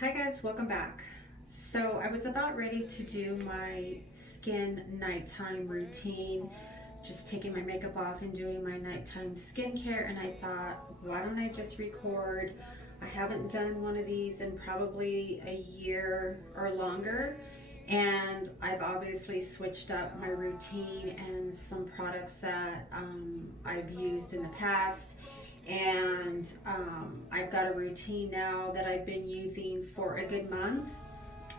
Hi guys, welcome back. So I was about ready to do my skin nighttime routine, just taking my makeup off and doing my nighttime skincare, and I thought, why don't I just record? I haven't done one of these in probably a year or longer, and I've obviously switched up my routine and some products that I've used in the past, and I've got a routine now that I've been using for a good month.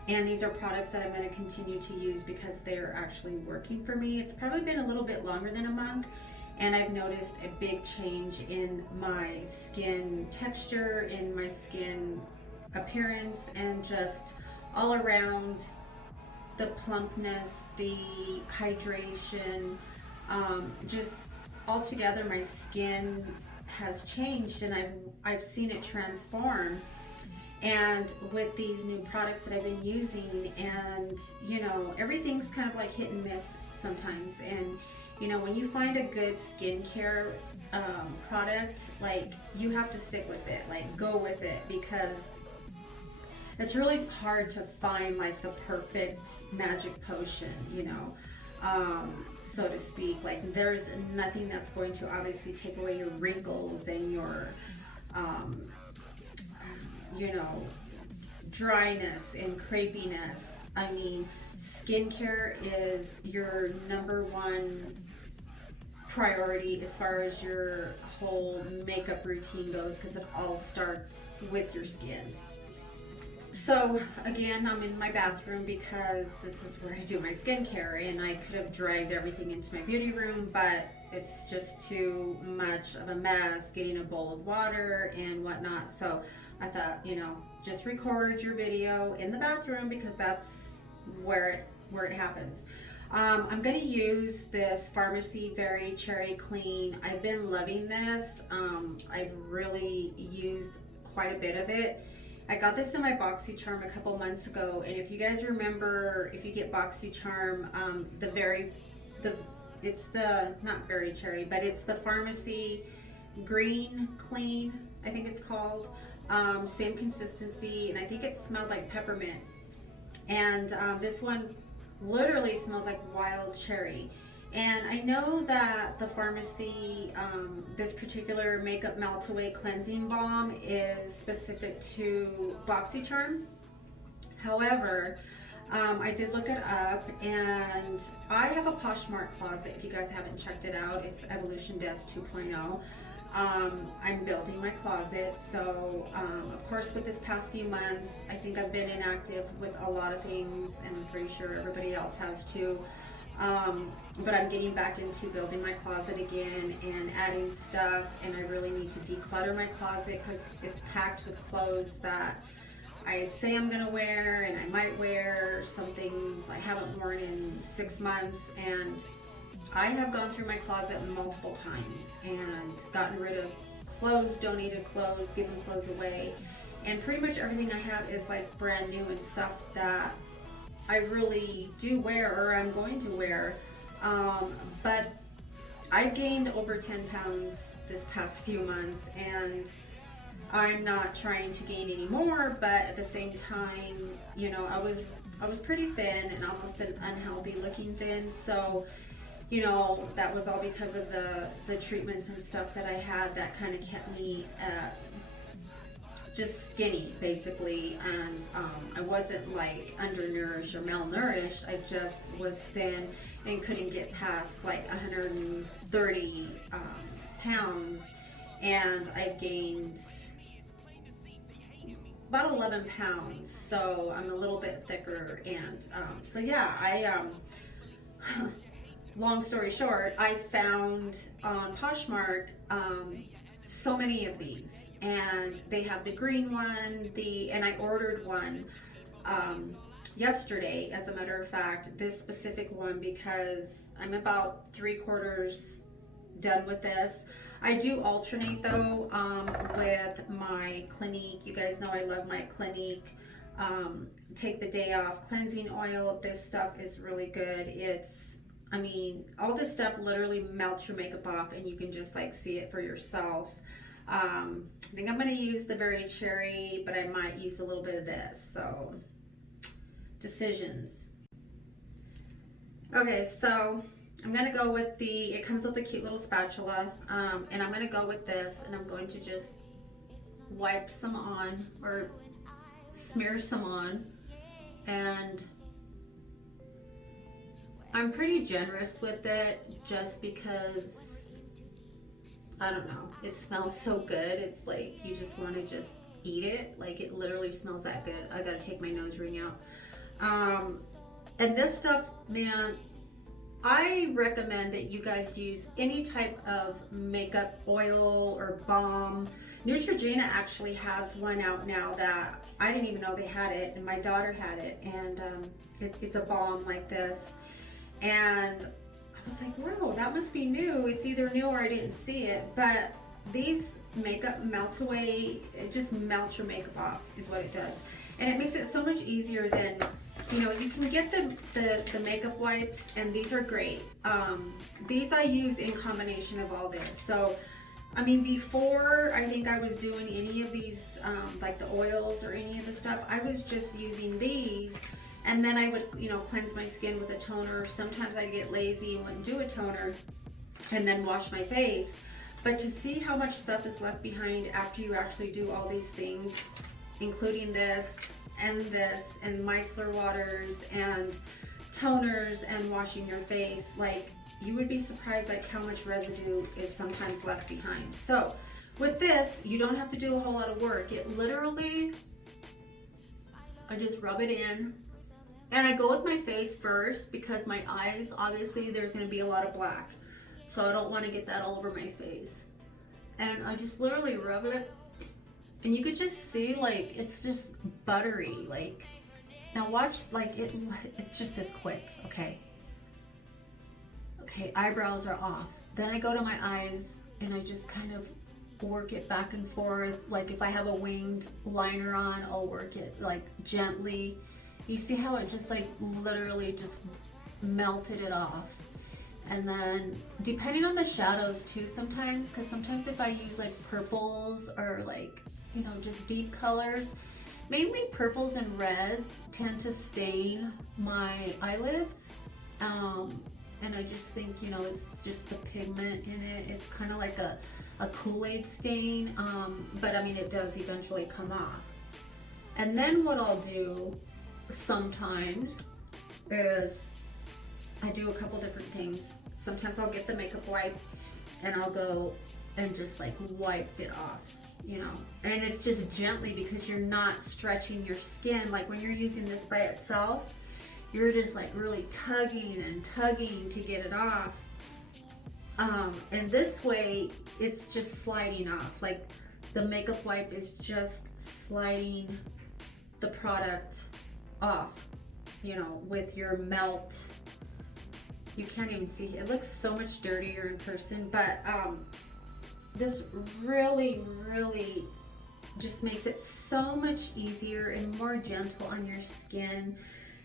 And these are products that I'm going to continue to use because they're actually working for me. It's probably been a little bit longer than a month, and I've noticed a big change in my skin texture, in my skin appearance, and just all around the plumpness, the hydration, just altogether my skin has changed, and I've seen it transform. And with these new products that I've been using, and everything's kind of like hit and miss sometimes. And when you find a good skincare product, like, you have to stick with it, like go with it, because it's really hard to find like the perfect magic potion, so to speak. Like, there's nothing that's going to obviously take away your wrinkles and your um, dryness and crepiness. I mean, skincare is your number one priority as far as your whole makeup routine goes, because it all starts with your skin. So again, I'm in my bathroom because this is where I do my skincare, and I could have dragged everything into my beauty room, but it's just too much of a mess getting a bowl of water and whatnot. So I thought, just record your video in the bathroom, because that's where it happens. I'm going to use this Pharmacy Very Cherry Clean. I've been loving this. I've really used quite a bit of it. I got this in my BoxyCharm a couple months ago, and if you guys remember, if you get BoxyCharm, it's the, not Very Cherry, but it's the Pharmacy Green Clean, I think it's called. Same consistency, and I think it smelled like peppermint. And this one literally smells like wild cherry. And I know that the Pharmacy, this particular makeup melt away cleansing balm is specific to BoxyCharm. However, I did look it up, and I have a Poshmark closet. If you guys haven't checked it out, it's Evolution Desk 2.0. I'm building my closet, so of course with this past few months, I think I've been inactive with a lot of things, and I'm pretty sure everybody else has too. But I'm getting back into building my closet again and adding stuff, and I really need to declutter my closet because it's packed with clothes that I say I'm gonna wear, and I might wear some things I haven't worn in 6 months. And I have gone through my closet multiple times and gotten rid of clothes, donated clothes, given clothes away, and pretty much everything I have is like brand new and stuff that I really do wear or I'm going to wear. But I've gained over 10 pounds this past few months, and I'm not trying to gain any more, but at the same time, I was pretty thin and almost an unhealthy looking thin. So that was all because of the treatments and stuff that I had that kind of kept me just skinny, basically. And I wasn't like undernourished or malnourished. I just was thin and couldn't get past like 130 pounds. And I gained about 11 pounds. So I'm a little bit thicker. And so yeah, long story short, I found on Poshmark so many of these, and they have the green one, and I ordered one yesterday, as a matter of fact, this specific one, because I'm about 3/4 done with this. I do alternate though with my Clinique. You guys know I love my Clinique. Take the day off cleansing oil. This stuff is really good. All this stuff literally melts your makeup off, and you can just like see it for yourself. I think I'm going to use the Very Cherry, but I might use a little bit of this. So, decisions. Okay, so I'm going to go with it comes with a cute little spatula, and I'm going to go with this, and I'm going to just wipe some on, or smear some on, and I'm pretty generous with it just because, I don't know, it smells so good. It's like you just want to just eat it. Like, it literally smells that good. I gotta take my nose ring out. And this stuff, man, I recommend that you guys use any type of makeup oil or balm. Neutrogena actually has one out now that I didn't even know they had it, and my daughter had it, and it's a balm like this. And I was like, whoa, that must be new. It's either new or I didn't see it. But these makeup melt away. It just melts your makeup off is what it does. And it makes it so much easier than, you know, you can get the makeup wipes, and these are great. These I use in combination of all this. So, I mean, before I think I was doing any of these, like the oils or any of the stuff, I was just using these. And then I would, you know, cleanse my skin with a toner. Sometimes I get lazy and wouldn't do a toner and then wash my face. But to see how much stuff is left behind after you actually do all these things, including this and micellar waters and toners and washing your face, like, you would be surprised like how much residue is sometimes left behind. So with this, you don't have to do a whole lot of work. It literally, I just rub it in. And I go with my face first because my eyes, obviously there's going to be a lot of black. So I don't want to get that all over my face. And I just literally rub it. And you could just see, like, it's just buttery. Like, now watch, like, it's just this quick, okay? Okay, eyebrows are off. Then I go to my eyes and I just kind of work it back and forth. Like, if I have a winged liner on, I'll work it, like, gently. You see how it just, like, literally just melted it off. And then depending on the shadows too sometimes, because sometimes if I use like purples or like, you know, just deep colors, mainly purples and reds tend to stain my eyelids. And I just think, you know, it's just the pigment in it. It's kind of like a Kool-Aid stain, but I mean, it does eventually come off. And then what I'll do sometimes is I do a couple different things. Sometimes I'll get the makeup wipe and I'll go and just like wipe it off, you know, and it's just gently because you're not stretching your skin. Like when you're using this by itself, you're just like really tugging and tugging to get it off. And this way it's just sliding off. Like the makeup wipe is just sliding the product off, you know, with your melt. You can't even see, it looks so much dirtier in person, but this really just makes it so much easier and more gentle on your skin.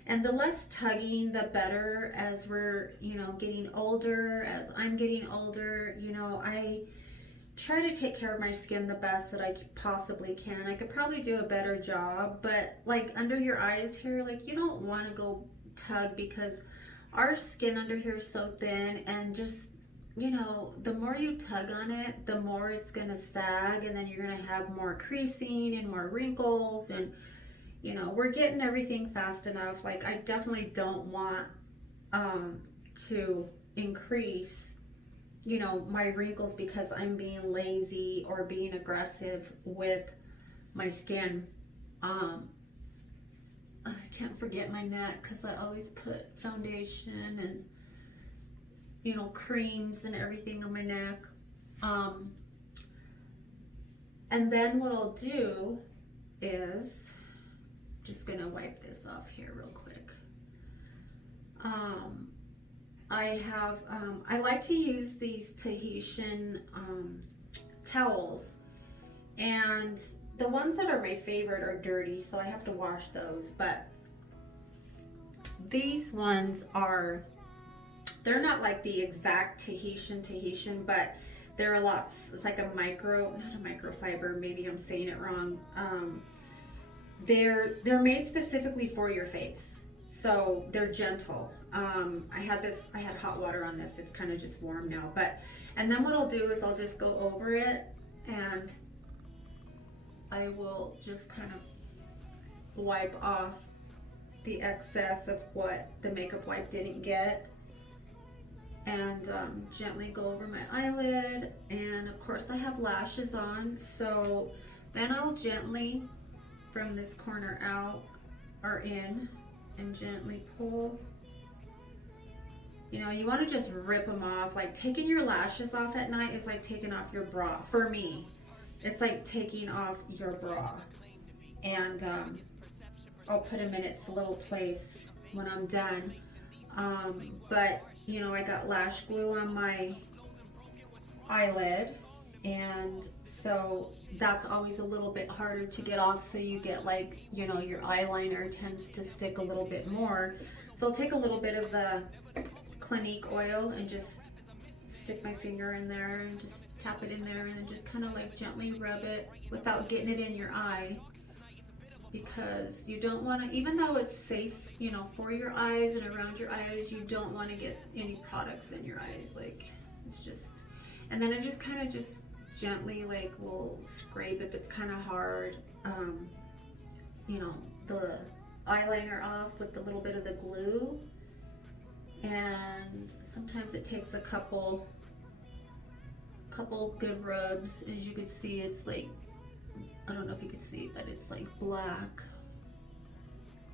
And the less tugging, the better as we're, you know, getting older, as I'm getting older. You know, I try to take care of my skin the best that I possibly can. I could probably do a better job, but like under your eyes here, like you don't want to go tug because our skin under here is so thin, and just, you know, the more you tug on it, the more it's gonna sag, and then you're gonna have more creasing and more wrinkles. And you know, we're getting everything fast enough. Like I definitely don't want to increase, you know, my wrinkles because I'm being lazy or being aggressive with my skin. I can't forget my neck because I always put foundation and, you know, creams and everything on my neck. And then what I'll do is just gonna wipe this off here real quick. I like to use these Tahitian towels, and the ones that are my favorite are dirty, so I have to wash those. But these ones are, they're not like the exact Tahitian, but They're a lot, it's like a micro, not a microfiber, maybe I'm saying it wrong. They're made specifically for your face. So they're gentle. I had hot water on this. It's kind of just warm now, and then what I'll do is I'll just go over it, and I will just kind of wipe off the excess of what the makeup wipe didn't get, and gently go over my eyelid. And of course I have lashes on, so then I'll gently from this corner out or in and gently pull. You know, you want to just rip them off. Like taking your lashes off at night is like taking off your bra. For me, it's like taking off your bra. And I'll put them in its little place when I'm done. But you know, I got lash glue on my eyelid, and so that's always a little bit harder to get off. So you get like, you know, your eyeliner tends to stick a little bit more. So I'll take a little bit of the Clinique oil and just stick my finger in there and just tap it in there, and then just kind of like gently rub it without getting it in your eye, because you don't want to, even though it's safe, you know, for your eyes and around your eyes, you don't want to get any products in your eyes. Like it's just, and then I just kind of just gently like will scrape if it's kind of hard, you know, the eyeliner off with a little bit of the glue. And sometimes it takes a couple good rubs. As you can see, it's like, I don't know if you can see, but it's like black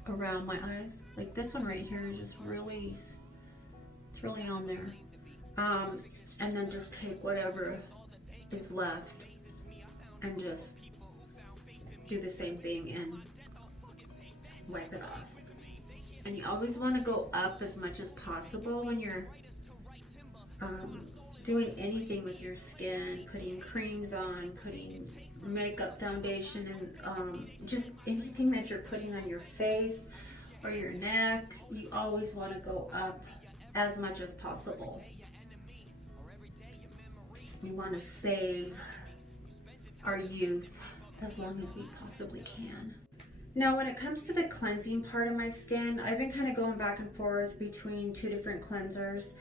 around my eyes. Like this one right here is just really, it's really on there. And then just take whatever is left and just do the same thing and wipe it off. And you always want to go up as much as possible when you're doing anything with your skin, putting creams on, putting makeup, foundation, and just anything that you're putting on your face or your neck. You always want to go up as much as possible. We want to save our youth as long as we possibly can. Now, when it comes to the cleansing part of my skin, I've been kind of going back and forth between two different cleansers.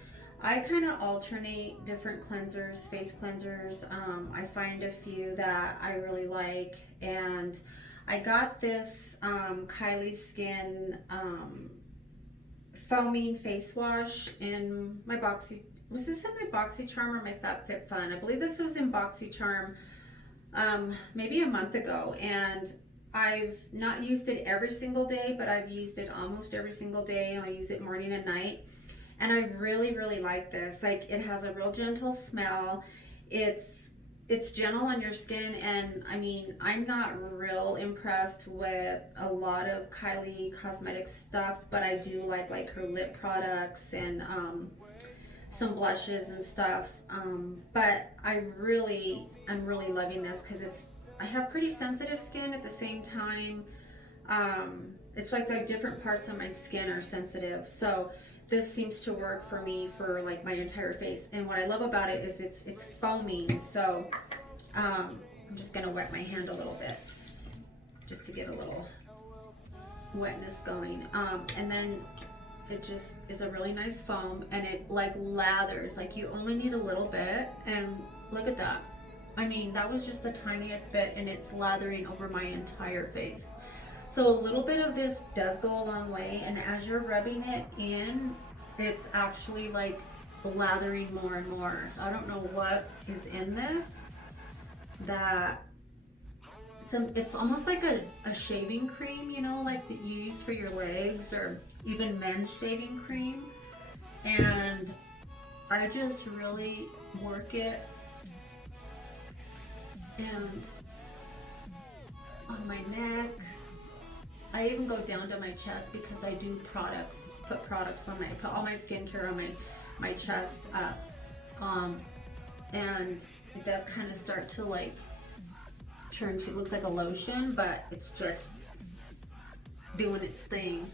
I kind of alternate different cleansers, face cleansers. I find a few that I really like, and I got this Kylie Skin foaming face wash in my Boxy. Was this in my BoxyCharm or my FabFitFun? I believe this was in BoxyCharm maybe a month ago, and I've not used it every single day, but I've used it almost every single day, and I use it morning and night. And I really, really like this. Like, it has a real gentle smell. It's gentle on your skin, and I mean, I'm not real impressed with a lot of Kylie Cosmetics stuff, but I do like her lip products and some blushes and stuff. But I'm really loving this because I have pretty sensitive skin at the same time. It's like different parts of my skin are sensitive, so this seems to work for me for like my entire face. And what I love about it is it's foaming, so I'm just gonna wet my hand a little bit just to get a little wetness going, and then it just is a really nice foam, and it like lathers. Like, you only need a little bit, and look at that. I mean, that was just the tiniest bit, and it's lathering over my entire face. So a little bit of this does go a long way, and as you're rubbing it in, it's actually like lathering more and more. I don't know what is in this, that it's almost like a shaving cream, you know, like that you use for your legs, or even men's shaving cream. And I just really work it and on my neck. I even go down to my chest because I do put products on put all my skincare on my chest up. And it does kind of start to like turn to, it looks like a lotion, but it's just doing its thing.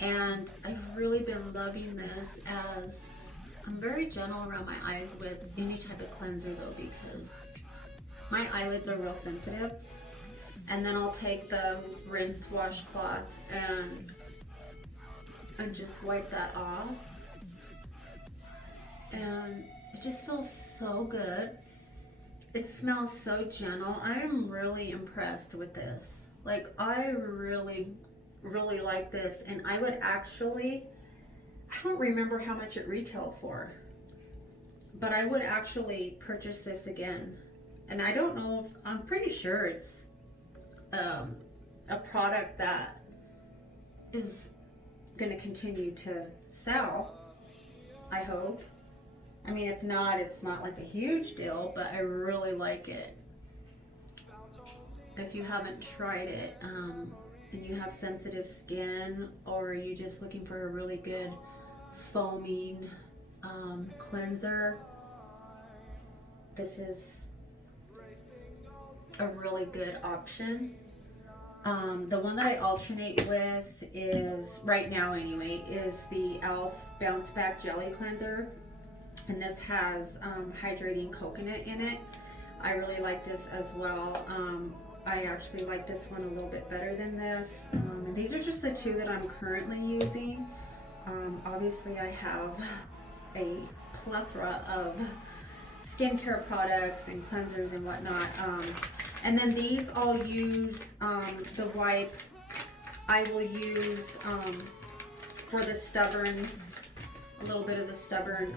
And I've really been loving this as I'm very gentle around my eyes with any type of cleanser though, because my eyelids are real sensitive. And then I'll take the rinsed washcloth and just wipe that off. And it just feels so good. It smells so gentle. I am really impressed with this. Like, I really, really like this. And I would actually, I don't remember how much it retailed for, but I would actually purchase this again. And I don't know if, I'm pretty sure it's a product that is going to continue to sell, I hope. I mean, if not, it's not like a huge deal, but I really like it. If you haven't tried it, and you have sensitive skin, or are you just looking for a really good foaming cleanser, this is a really good option. The one that I alternate with is, right now anyway, is the e.l.f. Bounce Back Jelly Cleanser. And this has hydrating coconut in it. I really like this as well. I actually like this one a little bit better than this. And these are just the two that I'm currently using. Obviously I have a plethora of skincare products and cleansers and whatnot. And then these I'll use, the wipe I will use for the stubborn, a little bit of the stubborn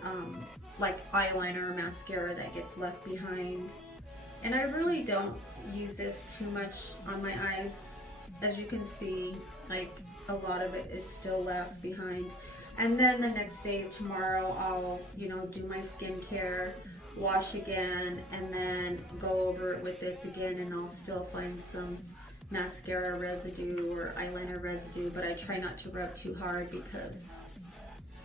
like eyeliner or mascara that gets left behind. And I really don't use this too much on my eyes. As you can see, like a lot of it is still left behind. And then the next day, tomorrow, I'll, you know, do my skincare, wash again, and then go over it with this again, and I'll still find some mascara residue or eyeliner residue, but I try not to rub too hard because,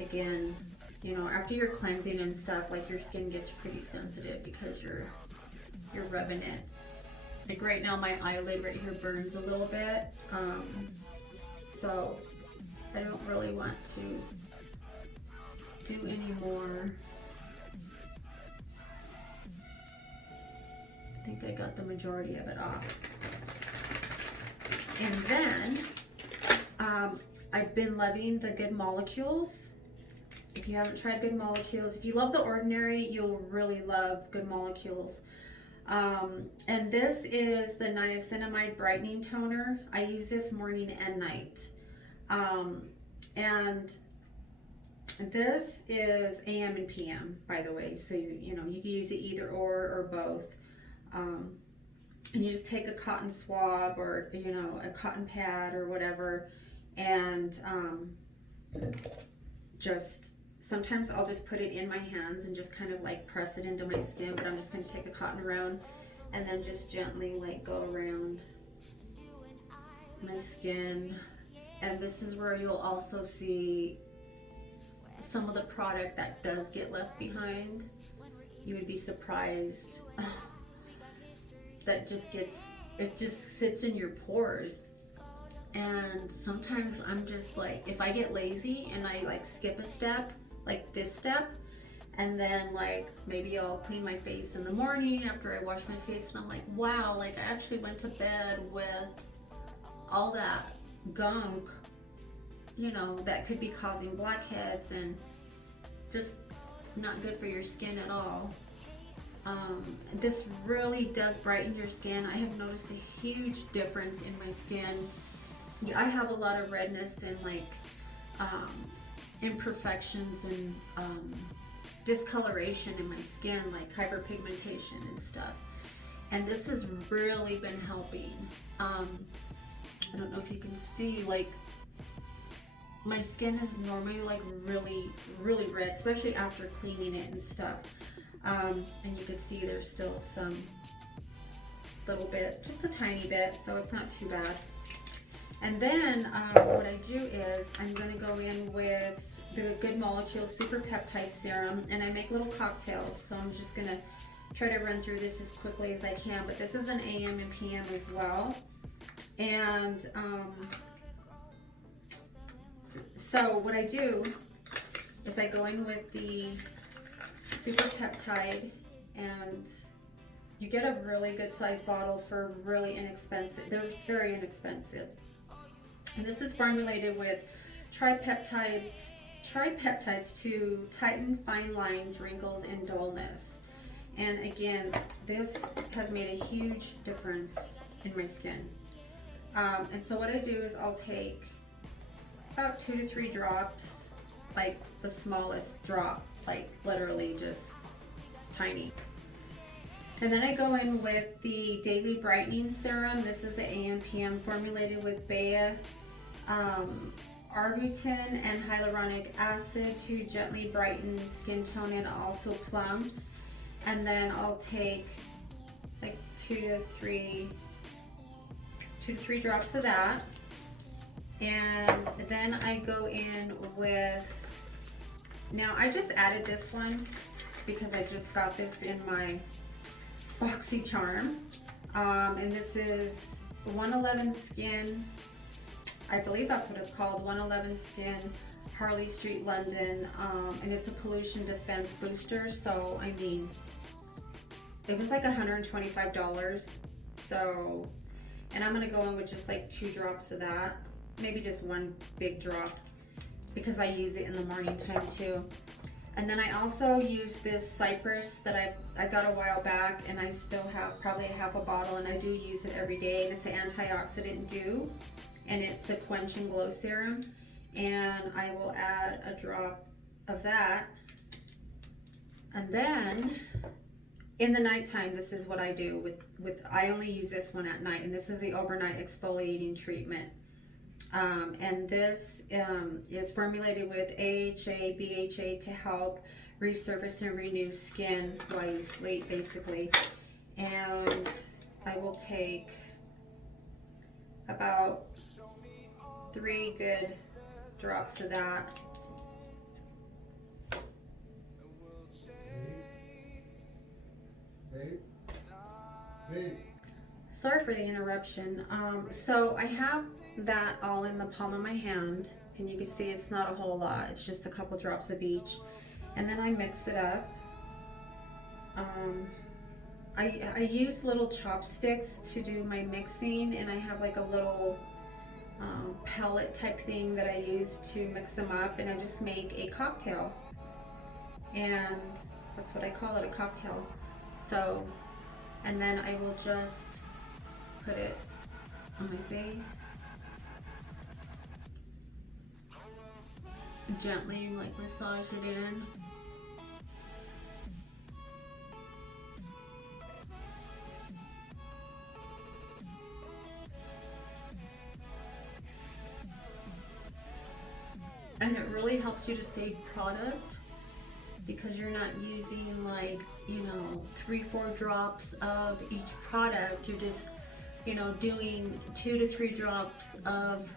again, you know, after you're cleansing and stuff, like your skin gets pretty sensitive because you're rubbing it. Like right now, my eyelid right here burns a little bit, so I don't really want to do any more. I think I got the majority of it off. And then I've been loving the Good Molecules. If you haven't tried Good Molecules, if you love The Ordinary, you'll really love Good Molecules. And this is the Niacinamide Brightening Toner. I use this morning and night. And this is AM and PM, by the way. So, you know, you can use it either or both. And you just take a cotton swab or, you know, a cotton pad or whatever, and just sometimes I'll just put it in my hands and just kind of like press it into my skin, but I'm just going to take a cotton around and then just gently like go around my skin. And this is where you'll also see some of the product that does get left behind. You would be surprised. That just gets, it just sits in your pores. And sometimes I'm just like, if I get lazy and I like skip a step, like this step, and then like maybe I'll clean my face in the morning after I wash my face, and I'm like, wow, like I actually went to bed with all that gunk, you know, that could be causing blackheads and just not good for your skin at all. This really does brighten your skin. I have noticed a huge difference in my skin. I have a lot of redness and like imperfections and discoloration in my skin, like hyperpigmentation and stuff. And this has really been helping. I don't know if you can see, like my skin is normally like really, really red, especially after cleaning it and stuff. And you can see there's still some little bit, just a tiny bit, so it's not too bad. And then what I do is I'm going to go in with the Good Molecules Super Peptide Serum, and I make little cocktails, so I'm just going to try to run through this as quickly as I can, but this is an AM and PM as well. And so what I do is I go in with the super peptide, and you get a really good size bottle for really inexpensive. It's very inexpensive. And this is formulated with tripeptides to tighten fine lines, wrinkles, and dullness. And again, this has made a huge difference in my skin. And so what I do is I'll take about 2 to 3 drops, like the smallest drop, like literally just tiny. And then I go in with the Daily Brightening Serum. This is an AM/PM formulated with beta arbutin and hyaluronic acid to gently brighten skin tone and also plumps. And then I'll take like 2 to 3 drops of that. And then I go in with, now I just added this one because I just got this in my BoxyCharm. And this is 111 Skin, I believe that's what it's called, 111 Skin, Harley Street, London. And it's a pollution defense booster. So, I mean, it was like $125. So, and I'm gonna go in with just like 2 drops of that. Maybe just 1 big drop because I use it in the morning time too. And then I also use this cypress that I got a while back, and I still have probably a half a bottle, and I do use it every day. And it's an antioxidant dew, and it's a quench and glow serum. And I will add a drop of that. And then in the nighttime, this is what I do with I only use this one at night, and this is the overnight exfoliating treatment. And this is formulated with AHA, BHA to help resurface and renew skin while you sleep, basically. And I will take about 3 good drops of that. Sorry for the interruption. So I have that all in the palm of my hand, and you can see it's not a whole lot. It's just a couple drops of each, and then I mix it up. I use little chopsticks to do my mixing, and I have like a little pellet type thing that I use to mix them up, and I just make a cocktail, and that's what I call it, a cocktail. So, and then I will just put it on my face, gently like massage it in. And it really helps you to save product because you're not using like, 3-4 drops of each product. You're just, doing 2 to 3 drops of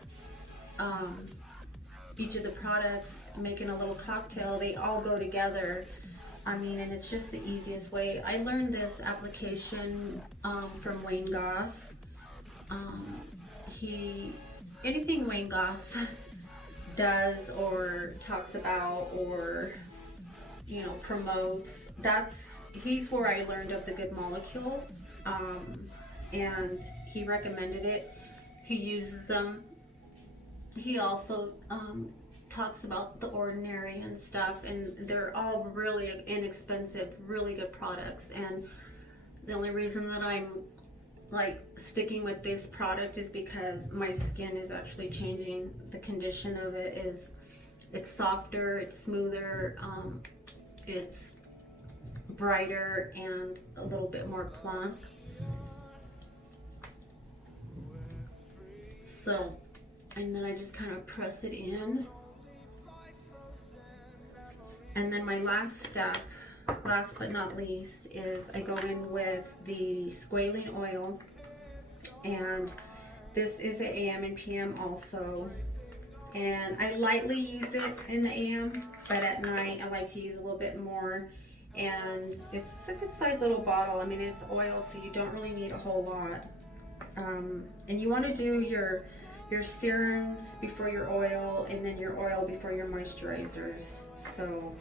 each of the products, making a little cocktail. They all go together. I mean, and it's just the easiest way. I learned this application from Wayne Goss. Anything Wayne Goss does or talks about or promotes, he's where I learned of the good molecules, and he recommended it. He uses them. He also talks about the ordinary and stuff, and they're all really inexpensive, really good products. And the only reason that I'm like sticking with this product is because my skin is actually changing. The condition of it is, it's softer, it's smoother, it's brighter, and a little bit more plump. So, and then I just kind of press it in. And then my last step, last but not least, is I go in with the squalene oil, and this is an AM and PM also. And I lightly use it in the AM, but at night I like to use a little bit more. And it's a good sized little bottle. I mean, it's oil, so you don't really need a whole lot. And you want to do your your serums before your oil, and then your oil before your moisturizers. So,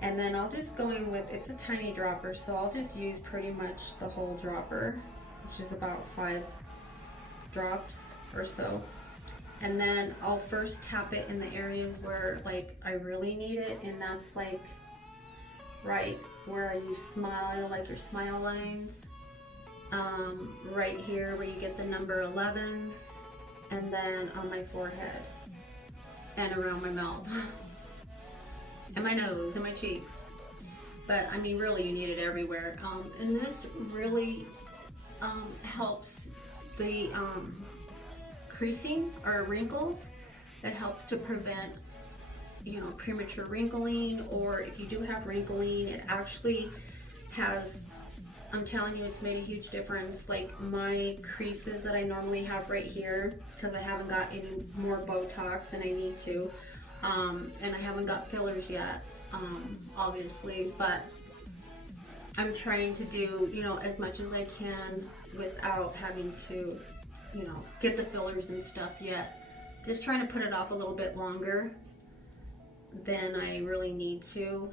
and then I'll just go in with, it's a tiny dropper, so I'll just use pretty much the whole dropper, which is about 5 drops or so. And then I'll first tap it in the areas where like I really need it, and that's like right where you smile, like your smile lines, right here where you get the number 11s, and then on my forehead and around my mouth and my nose and my cheeks. But I mean, really, you need it everywhere. And this really helps the creasing or wrinkles. It helps to prevent, you know, premature wrinkling, or if you do have wrinkling, it actually has, I'm telling you, it's made a huge difference. Like my creases that I normally have right here, because I haven't got any more Botox and I need to, and I haven't got fillers yet, obviously, but I'm trying to do, you know, as much as I can without having to, you know, get the fillers and stuff yet. Just trying to put it off a little bit longer than I really need to.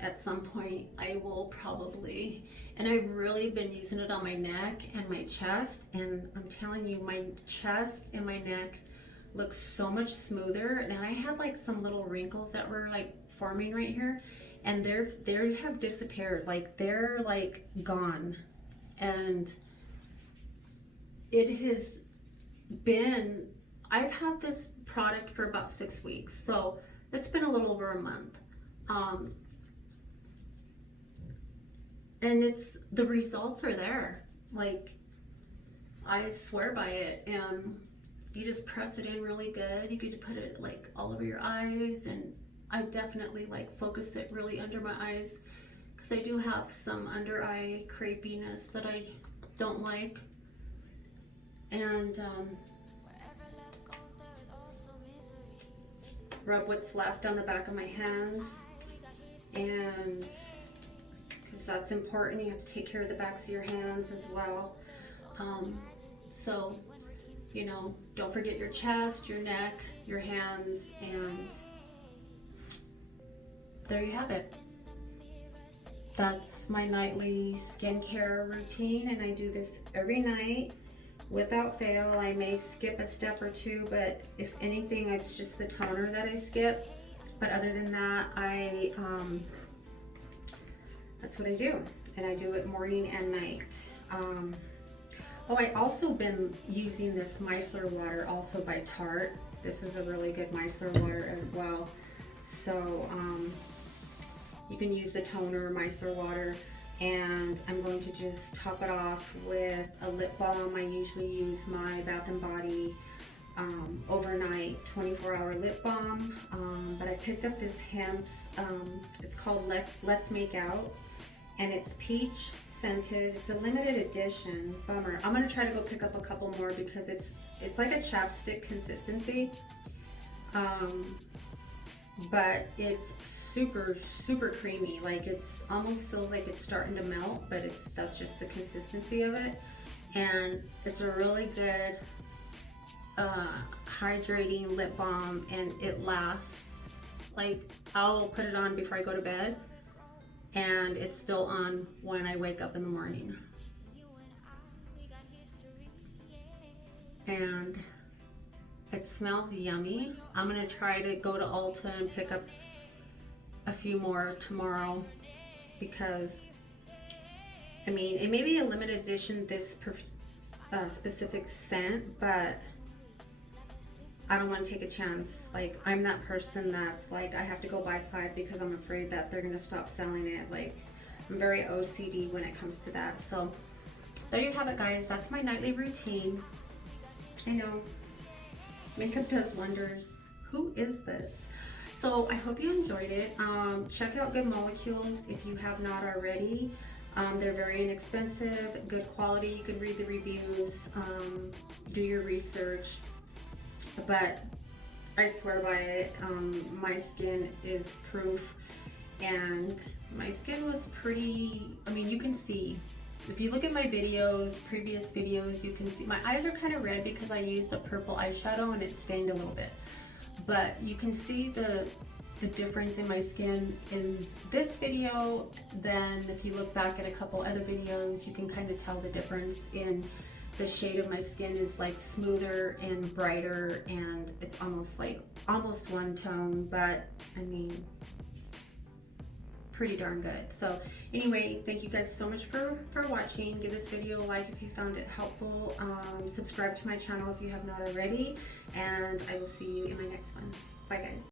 At some point I will probably, and I've really been using it on my neck and my chest, and I'm telling you, my chest and my neck looks so much smoother. And I had like some little wrinkles that were like forming right here, and they have disappeared. Like they're like gone. And it has been, I've had this product for about 6 weeks, so it's been a little over a month. And it's, the results are there. Like, I swear by it. And you just press it in really good. You could put it like all over your eyes, and I definitely like focus it really under my eyes, because I do have some under eye crepiness that I don't like. And rub what's left on the back of my hands, and because that's important, you have to take care of the backs of your hands as well. So, you know, don't forget your chest, your neck, your hands, and there you have it. That's my nightly skincare routine, and I do this every night without fail. I may skip a step or two, but if anything, it's just the toner that I skip. But other than that, that's what I do, and I do it morning and night. Oh, I also been using this micellar water, also by Tarte. This is a really good micellar water as well. So you can use the toner, micellar water, and I'm going to just top it off with a lip balm. I usually use my Bath & Body overnight 24-hour lip balm, but I picked up this hemp's, it's called Let's Make Out, and it's peach scented. It's a limited edition. Bummer. I'm gonna try to go pick up a couple more, because it's like a chapstick consistency, but it's super creamy. Like, it's almost feels like it's starting to melt, but that's just the consistency of it. And it's a really good hydrating lip balm, and it lasts. Like, I'll put it on before I go to bed, and it's still on when I wake up in the morning. And it smells yummy. I'm gonna try to go to Ulta and pick up a few more tomorrow, because I mean, it may be a limited edition, this specific scent, but I don't want to take a chance. Like, I'm that person that's like, I have to go buy 5 because I'm afraid that they're gonna stop selling it. Like, I'm very OCD when it comes to that. So there you have it, guys. That's my nightly routine. I know makeup does wonders. Who is this? So I hope you enjoyed it. Check out Good Molecules if you have not already. They're very inexpensive, good quality. You can read the reviews, do your research, but I swear by it. My skin is proof, and my skin was pretty, I mean, you can see if you look at my videos, previous videos, you can see my eyes are kind of red because I used a purple eyeshadow and it stained a little bit. But you can see the difference in my skin in this video. Then if you look back at a couple other videos, you can kind of tell the difference in the shade of my skin is like smoother and brighter, and it's almost one tone, but I mean, pretty darn good. So anyway, thank you guys so much for watching. Give this video a like if you found it helpful. Subscribe to my channel if you have not already, and I will see you in my next one. Bye guys.